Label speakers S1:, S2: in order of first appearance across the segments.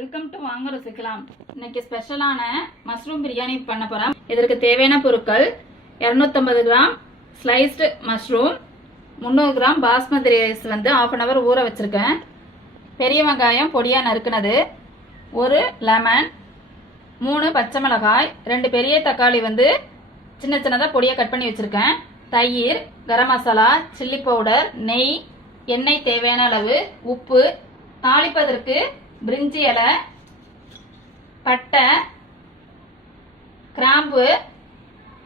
S1: Welcome to வாங்க ருசிக்கலாம். இன்னைக்கு ஸ்பெஷலான மஷ்ரூம் பிரியாணி பண்ண போறேன் இதற்கு தேவையான பொருட்கள் 250 gram sliced mushroom 300 gram basmati rice வந்து ஆஃப் அன் ஹவர் ஊற வச்சிருக்கேன். பெரிய வெங்காயம் பொடியா நறுக்குனது ஒரு லெமன் மூணு பச்சை மிளகாய் ரெண்டு பெரிய தக்காளி வந்து சின்ன சின்னதாக பொடியாக கட் பண்ணி வச்சிருக்கேன். தயிர் கரம் மசாலா சில்லி பவுடர் நெய் எண்ணெய் தேவையான அளவு உப்பு தாளிப்பதற்கு பிரிஞ்சி இலை பட்டை கிராம்பு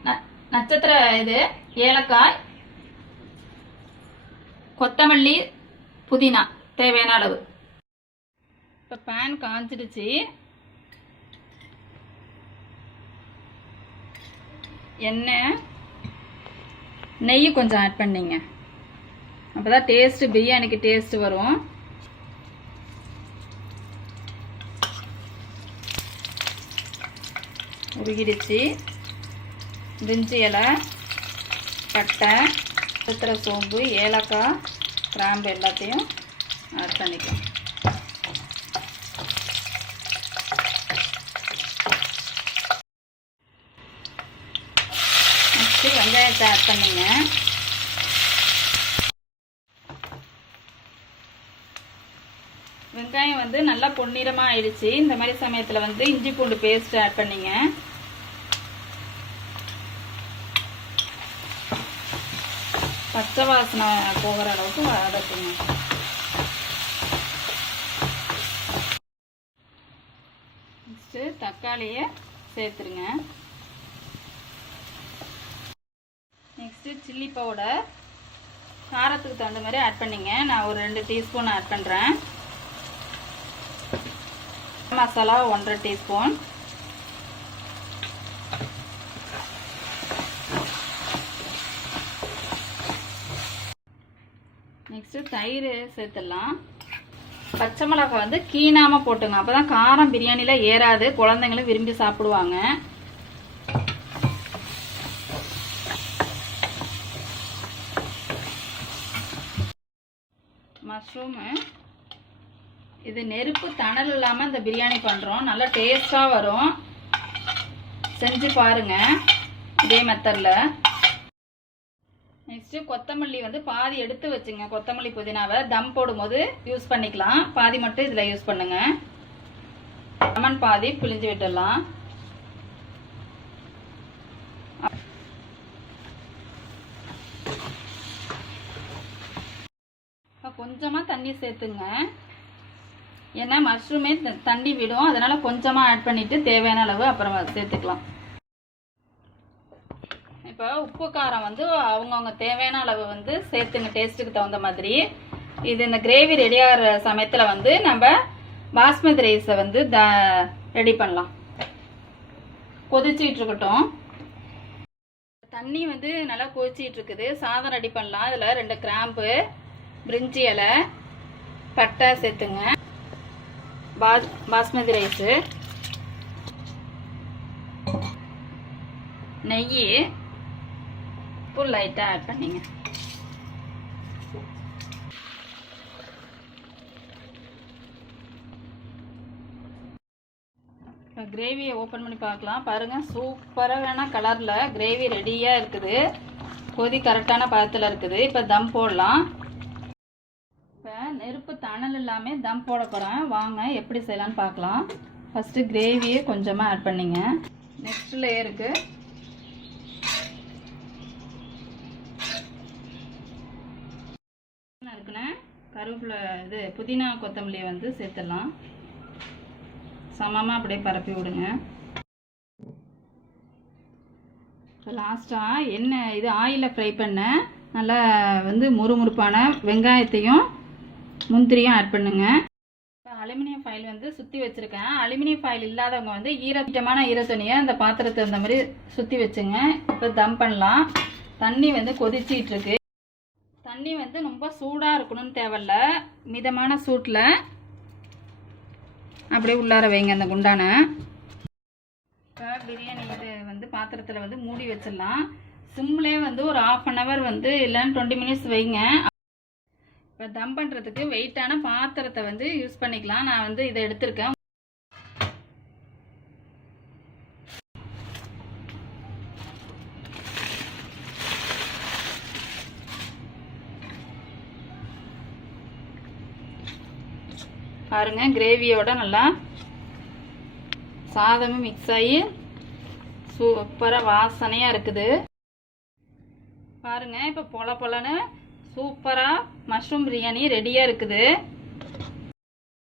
S1: ந- நட்சத்திர இது ஏலக்காய் கொத்தமல்லி புதினா தேவையான அளவு. இப்போ பேன் காஞ்சிடுச்சு. எண்ணெய் நெய் கொஞ்சம் ஆட் பண்ணிங்க. அப்போ தான் டேஸ்ட்டு பிரியாணிக்கு டேஸ்ட்டு வரும். உருகிடுச்சு பிரிஞ்சி இலை பட்டை சுத்திர சோம்பு ஏலக்காய் கிராம்பு எல்லாத்தையும் ஆட் பண்ணிக்கலாம் நெக்ஸ்ட்டு வெங்காயத்தை ஆட் பண்ணுங்க வெங்காயம் வந்து நல்லா பொன்னிறமாக ஆயிடுச்சு இந்த மாதிரி சமயத்தில் வந்து இஞ்சி பூண்டு பேஸ்ட் ஆட் பண்ணிங்க பச்சை வாசனை போகிற அளவுக்கு வதக்குங்க நெக்ஸ்ட்டு தக்காளியை சேர்த்துருங்க. நெக்ஸ்ட்டு சில்லி பவுடர் காரத்துக்கு தகுந்த மாதிரி ஆட் பண்ணிங்க. நான் ஒரு ரெண்டு டீஸ்பூன் ஆட் பண்ணுறேன் மசாலா ஒன்றரை டீஸ்பூன் நெக்ஸ்ட்டு தயிர் சேர்த்துடலாம். பச்சை மிளகாய் வந்து கீணாமல் போட்டுங்க அப்போ தான் காரம் பிரியாணியில் ஏறாது. குழந்தைங்களும் விரும்பி சாப்பிடுவாங்க. மஷ்ரூமு இது நெருப்பு தணல் இல்லாமல் இந்த பிரியாணி பண்ணுறோம் நல்லா டேஸ்ட்டாக வரும். செஞ்சு பாருங்க. இதே மெத்தடில் நெக்ஸ்ட்டு கொத்தமல்லி வந்து பாதி எடுத்து வச்சுங்க. கொத்தமல்லி புதினாவை தம் போடும்போது யூஸ் பண்ணிக்கலாம். பாதி மட்டும் இதில் யூஸ் பண்ணுங்க. லெமன் பாதி பிழிஞ்சு விட்டுடலாம். கொஞ்சமாக தண்ணி சேர்த்துங்க. ஏன்னா மஷ்ரூமே தண்ணி விடும். அதனால் கொஞ்சமாக ஆட் பண்ணிவிட்டு தேவையான அளவு அப்புறம் சேர்த்துக்கலாம். இப்போ உப்பு காரம் வந்து அவங்கவுங்க தேவையான அளவு வந்து சேர்த்துங்க டேஸ்ட்டுக்கு தகுந்த மாதிரி இது இந்த கிரேவி ரெடி ஆகிற சமயத்தில் வந்து நம்ம பாஸ்மதி ரைஸை வந்து த ரெடி பண்ணலாம். கொதிச்சிட்டு இருக்கட்டும். தண்ணி வந்து நல்லா கொதிச்சிட்டு இருக்குது. சாதம் ரெடி பண்ணலாம். அதில் ரெண்டு கிராம்பு பிரிஞ்சி இலை பட்டை சேர்த்துங்க. பாஸ் பாஸ்மதி ரைஸு நெய் உப்பு லைட்டாக ஆட் பண்ணிங்க இப்போ கிரேவியை ஓப்பன் பண்ணி பார்க்கலாம். பாருங்கள் சூப்பராக வேணால் கலரில் கிரேவி ரெடியாக இருக்குது. கொதி கரெக்டான பதத்தில் இருக்குது. இப்போ தம் போடலாம். இப்போ நெருப்பு தணல் இல்லாமல் தம் போட போகிறேன் வாங்க எப்படி செய்யலான்னு பார்க்கலாம். ஃபஸ்ட்டு கிரேவியை கொஞ்சமாக ஆட் பண்ணிங்க. நெக்ஸ்ட் லேயருக்கு கருவேப்பிலை இது புதினா கொத்தமல்லியை வந்து சேர்த்துடலாம். சமமாக அப்படியே பரப்பி விடுங்க. இப்போ லாஸ்ட்டாக எண்ணெய் இது ஆயிலில் ஃப்ரை பண்ண நல்லா வந்து முறுமுறுப்பான வெங்காயத்தையும் முந்திரியும் ஆட் பண்ணுங்க. இப்போ அலுமினியம் ஃபைல் வந்து சுற்றி வச்சுருக்கேன். அலுமினியம் ஃபைல் இல்லாதவங்க வந்து ஈரமான ஈரத்துணியை அந்த பாத்திரத்தை இந்த மாதிரி சுற்றி வச்சுங்க. இப்போ தம் பண்ணலாம். தண்ணி வந்து கொதிச்சிட்டு இருக்கு. தண்ணி வந்து ரொம்ப சூடாக இருக்கணும்னு தேவையில்ல. மிதமான சூட்டில் அப்படியே உள்ளார வைங்க அந்த குண்டானை. இப்போ பிரியாணி இது வந்து பாத்திரத்தில் வந்து மூடி வச்சிடலாம். சிம்லேயே வந்து ஒரு ஆஃப் அன் ஹவர் வந்து இல்லைன்னா டுவெண்ட்டி மினிட்ஸ் வைங்க. இப்போ தம் பண்ணுறதுக்கு வெயிட்டான பாத்திரத்தை வந்து யூஸ் பண்ணிக்கலாம். நான் வந்து இதை எடுத்திருக்கேன். பாருங்க கிரேவியோட நல்லா சாதமும் மிக்ஸ் ஆகி சூப்பராக வாசனையாக இருக்குது. பாருங்க இப்போ பொல பொலன்னு சூப்பராக மஷ்ரூம் பிரியாணி ரெடியாக இருக்குது.